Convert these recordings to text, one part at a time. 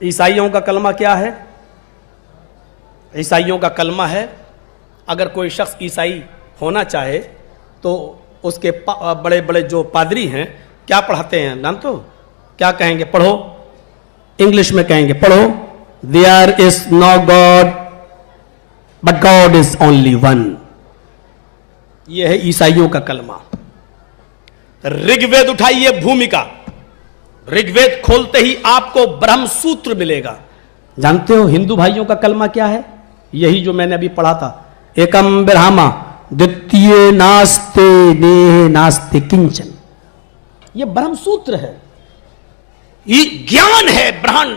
ईसाइयों का कलमा क्या है? ईसाइयों का कलमा है, अगर कोई शख्स ईसाई होना चाहे तो उसके बड़े बड़े जो पादरी हैं क्या पढ़ाते हैं जानते हो? क्या कहेंगे? पढ़ो, इंग्लिश में कहेंगे पढ़ो, there is no god but god is only one. यह है ईसाइयों का कलमा। ऋग्वेद उठाइए, भूमिका, ऋग्वेद खोलते ही आपको ब्रह्म सूत्र मिलेगा। जानते हो हिंदू भाइयों का कलमा क्या है? यही जो मैंने अभी पढ़ा था, एकम ब्रह्मा द्वितीय नास्ते नेह नास्ते किंचन। यह ब्रह्म सूत्र है, ये ज्ञान है ब्रह्मांड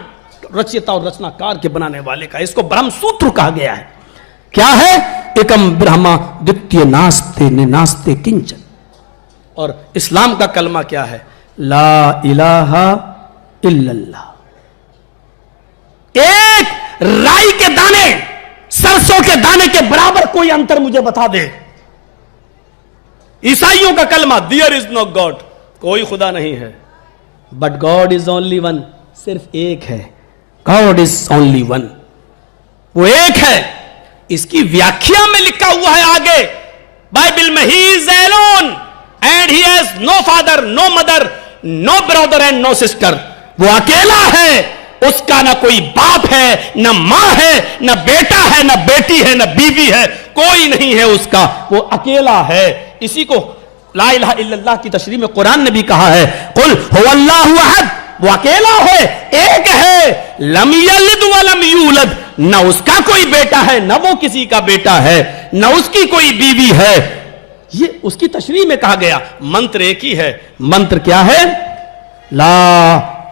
रचयिता और रचनाकार के बनाने वाले का। इसको ब्रह्म सूत्र कहा गया है। क्या है? एकम ब्रह्मा द्वितीय नास्ते ने नास्ते किंचन। और इस्लाम का कलमा क्या है? ला इलाहा इल्लल्लाह। एक राई के दाने, सरसों के दाने के बराबर कोई अंतर मुझे बता दे। ईसाइयों का कलमा, देयर इज नो गॉड, कोई खुदा नहीं है, but god is only one, सिर्फ एक है। गॉड इज ओनली वन, वो एक है। इसकी व्याख्या में लिखा हुआ है आगे बाइबल में, he is alone and he has no father, no mother, no brother and no sister. वो अकेला है, उसका ना कोई बाप है, ना मां है, ना बेटा है, ना बेटी है, ना बीवी है, कोई नहीं है उसका, वो अकेला है। इसी को ला इलाहा इल्लल्लाह की तशरीह में कुरान ने भी कहा है, कुल हुवल्लाहु अहद, वो अकेला है, एक है, लम यलिद व लम यूलद, ना उसका कोई बेटा है, ना वो किसी का बेटा है, ना उसकी कोई बीवी है। ये उसकी तशरीह में कहा गया। मंत्र एक ही है। मंत्र क्या है? ला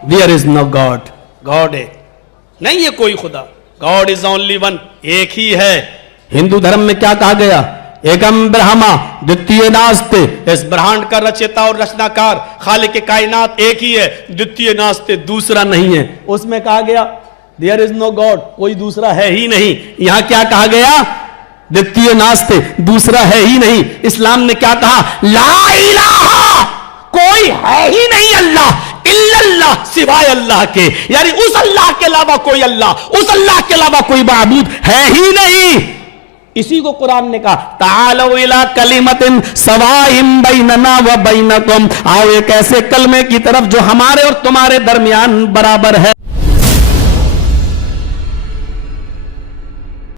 there is no god, god एक नहीं है कोई खुदा, गॉड इज ओनली वन, एक ही है। हिंदू धर्म में क्या कहा गया? एकम ब्रह्मा द्वितीय नास्ते, इस ब्रह्मांड का रचयिता और रचनाकार खालिक के कायनात एक ही है, द्वितीय नास्ते, दूसरा नहीं है। उसमें कहा गया देयर इज नो गॉड, कोई दूसरा है ही नहीं। यहां क्या कहा गया? द्वितीय नास्ते, दूसरा है ही नहीं। इस्लाम ने क्या कहा? ला इलाहा, कोई है ही नहीं अल्लाह, इल्लल्लाह, सिवाय अल्लाह के, यानी उस अल्लाह के अलावा कोई अल्लाह, उस अल्लाह के अलावा कोई माबूद है ही नहीं। इसी को कुरान ने कहा, तालौ इला कलिमतिन सवाइम बैनना व बैनकुम, आओ एक ऐसे कलमे की तरफ जो हमारे और तुम्हारे दरमियान बराबर है।